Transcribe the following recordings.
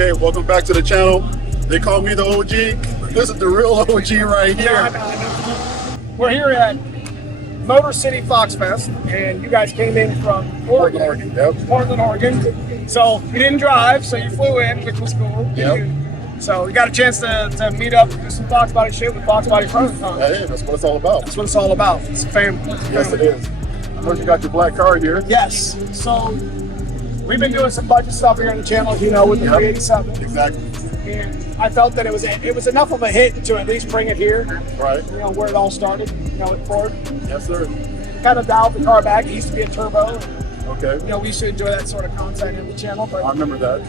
Okay, welcome back to the channel. They call me the OG. This is the real OG right here. We're here at Motor City Fox Fest, and you guys came in from Oregon. Yep. Portland, Oregon. So you didn't drive, so you flew in, which was cool. Yep. So we got a chance to meet up, do some Foxbody shit with Foxbody friends. Hey, that's what it's all about. That's what it's all about. It's family. Yes, it is. I know you got your black car here. Yes. So we've been doing some budget stuff here on the channel, you know, with the 387. Exactly. And I felt that it was enough of a hit to at least bring it here. Right. You know, where it all started, you know, at Ford. Yes, sir. Kind of dialed the car back. It used to be a turbo. Okay. You know, we used to enjoy that sort of content in the channel, but I remember that.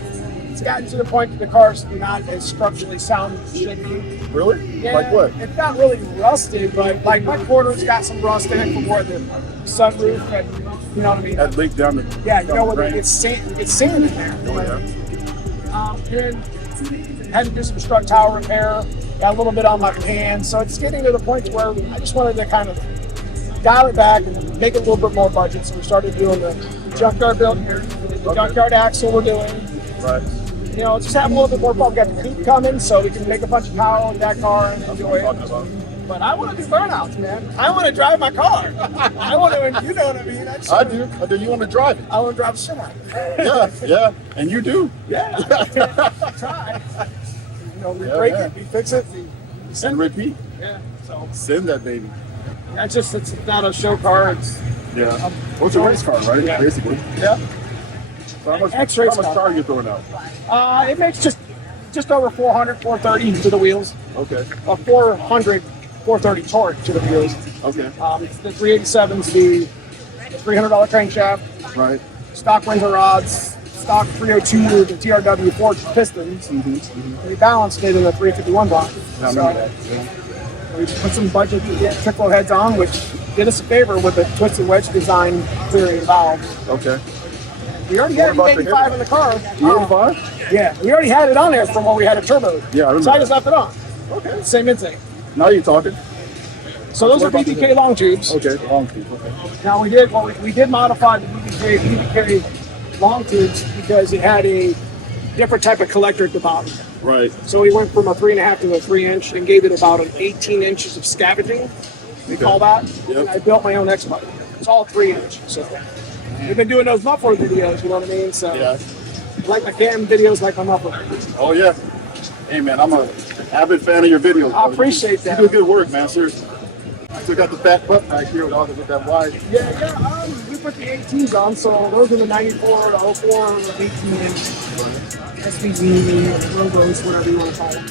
it's gotten to the point that the car's not as structurally sound as it should be. Really? Yeah, Like what? it's not really rusted, but like my quarter's got some rust in it from where the sunroof and, you know what I mean? That leaked down the Yeah, you know, the where drain. it's sand in there. Oh, yeah. And had to do some strut tower repair, got a little bit on my hand, so it's getting to the point where I just wanted to kind of dial it back and make it a little bit more budget. So we started doing the junkyard build here, the junkyard axle we're doing. Right. You know, just have a little bit more fun. We got the coupe coming, so we can make a bunch of power on that car and enjoy it. But I want to do burnouts, man. I want to drive my car. I want to, you know what I mean? I do. You want to drive it? I want to drive the shit out of it. Yeah. And you do. Yeah. Try. You know, we break it, we fix it, we And repeat. Yeah. So Send that baby. it's not a show car. It's Yeah. What's a race car, right? Yeah. Basically. yeah. So how much X-race car car. are you throwing out? It makes just over 400, 430 to the wheels. Okay. 400, 430 torque to the wheels. Okay. The 387's the $300 crankshaft, Right. stock winter rods, stock 302 the TRW Ford pistons. We balanced it in a 351 block. I remember that. Yeah. We put some budget trickle heads on, which did us a favor with the twisted wedge design clearing valves. Okay. We already had What the about the 85 in the car. E85? Yeah, we already had it on there from when we had a turbo. Yeah, I remember So I just that. left it on. Okay. Same intake. Now you're talking. So those What are about BBK the- long tubes. Okay. Long tube. Okay. Now we did modify the BBK long tubes because it had a different type of collector at the bottom. Right. So we went from a 3.5 to a 3-inch and gave it about an 18 inches of scavenging. We call that. Yep. And I built my own X-Body. It's all 3-inch. So we've been doing those muffler videos, you know what I mean? So Yeah. like my cam videos, like my muffler videos. Oh yeah. Hey man, I'm a avid fan of your videos. I brother. appreciate that. You do good work, man. Seriously. I still got the fat butt back here with all with that wide. Yeah. We put the 18s on, so those are the 94, the 04, the 18-inch SVG, logos, whatever you want to call them.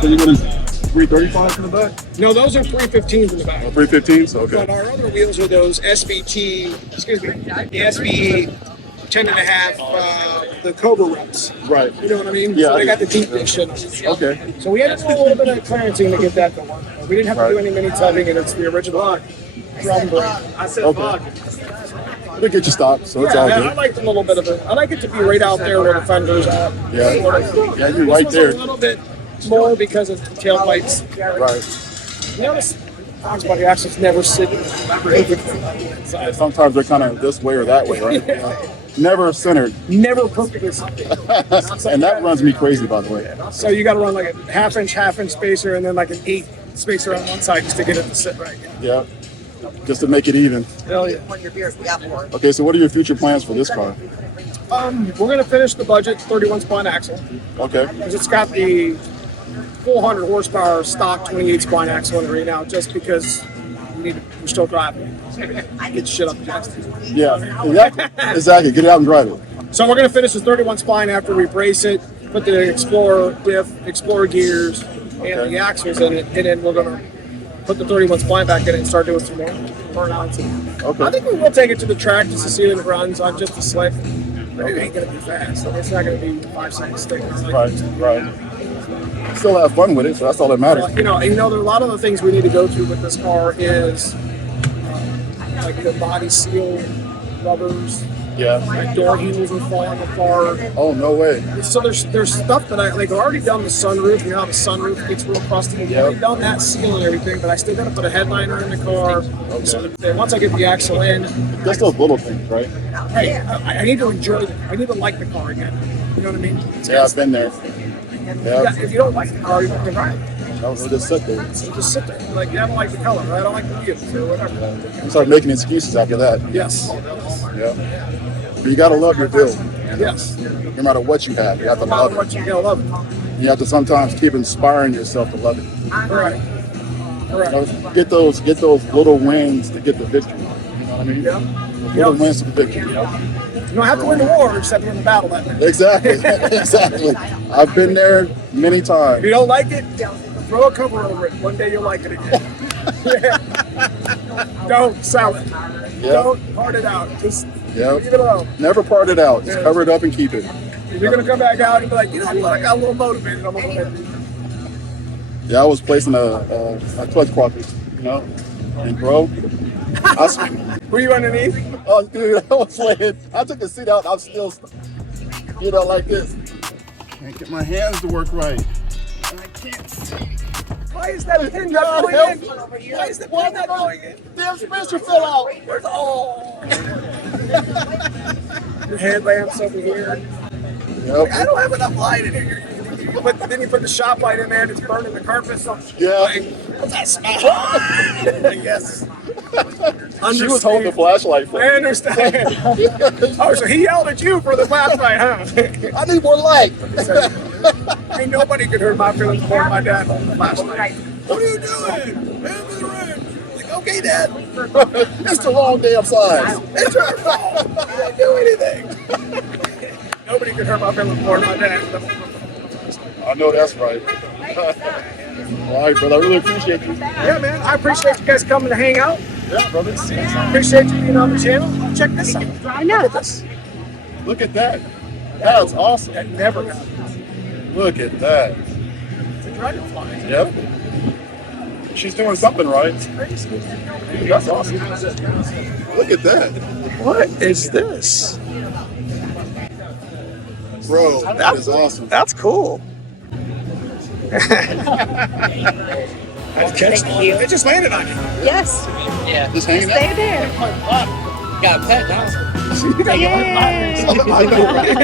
So you got a 335 in the back? No, those are 315s in the back. 315s? Okay. But our other wheels are those the SVE 10.5, the Cobra reps. Right. You know what I mean? Yeah, So I they got do. the deep dish shit on it. Okay. So we had to do a little bit of clearancing to get that going. We didn't have to do any mini tubbing, and it's the original drum brake. I said Okay. It'll get you stopped, so it's all I good. liked a little bit of it. I like it to be right out there where the fender's at. Yeah. Yeah, you're right This was there. a little bit more because of the tailpipes. Right. You notice Foxbody axles never sit perfectly. Yeah, sometimes they're kind of this way or that way, right? Yeah. Never centered. Never perfectly centered. And that runs me crazy, by the way. So you got to run like a half-inch spacer and then like an 1/8 spacer on one side just to get it to sit right. Yeah. Just to make it even. Hell yeah. Okay, so what are your future plans for this car? We're gonna finish the budget 31 spline axle Okay. because it's got the 400 horsepower stock 28 spline axle in it right now, just because we're still driving. Get shit up the chest. Yeah. Exactly. Get it out and drive it. So we're gonna finish the 31 spline after we brace it, put the Explorer diff, Explorer gears, and the axles in it, and then we're gonna put the 31 spline back in it and start doing some more burnouts. Okay. I think we will take it to the track just to see if it runs on just a slick. But it ain't gonna be fast. I mean, it's not gonna be 5 seconds stick. Right. Still have fun with it, so that's all that matters. You know, there are a lot of the things we need to go through with this car is like the body seal, rubbers, Yeah. My door handles are falling apart. Oh, no way. So there's stuff that I've already done the sunroof. You know how the sunroof gets real crusty. I've already done that seal and everything, but I still got to put a headliner in the car. Okay. So that once I get the axle in, Just those little things, right? hey, I need to enjoy it. I need to like the car again. You know what I mean? Yeah, I've been there. Yeah. If you don't like the car, you don't drive it. I'll just sit there. So just sit there. Like, yeah, I don't like the color. I don't like the wheels or whatever. Start making excuses after that. Yes. Yeah. But you gotta love your build. Yes. No matter what you have, you have to No matter love what, it. you gotta love it. You have to sometimes keep inspiring yourself to love it. Correct. You know, get those little wins to get the victory. You know what I mean? Yeah. Little wins to the victory. You don't have to win the war, you just have to win the battle that day. Exactly. Exactly. I've been there many If times. you don't like it, throw a cover over it. One day you'll like it again. Don't sell it. Yep. Don't part it out. Just Yep. leave it alone. Never part it out. Just cover it up and keep it. If you're gonna come back out and be like, you know what, I got a little motivated. I'm gonna Yeah, I was placing a clutch quadrant, you know, and bro, Were you underneath? oh dude, I was laying. I took the seat out. I'm still, you know, like this. Can't get my hands to work right. And I can't see. Why is that pin not going in? Why is the pin not going in? Damn Spencer fell out. Where's your headlamps over here? Yep. I don't have enough light in here. But then you put the shop light in there and it's burning the carpet. So Yeah. like, what's that smell? Yes. She was holding the flashlight for I me. understand. Oh, so he yelled at you for the flashlight, huh? I need more light. Ain't nobody could hurt my feelings more than my dad holding the flashlight. What are you doing? Man, to the rim. Like, okay, Dad. It's the wrong damn size. It's your fault. I didn't do anything. Nobody could hurt my feelings more than my dad. I know that's right. All right, brother. I really appreciate you. Yeah, man. I appreciate you guys coming to hang out. Yeah, brother. Appreciate you being on the channel. Check this out. I know. Look at this. Look at that. That's awesome. That never got. Look at that. It's a dragonfly. Yep. She's doing something right. Crazy. Dude, that's awesome. Look at that. What is this? Bro, that is awesome. That's cool. Thank you. It just landed on you. Yes. Yeah. Just hanging Stay out. there. Got a pet now. You got Yay. I know, right?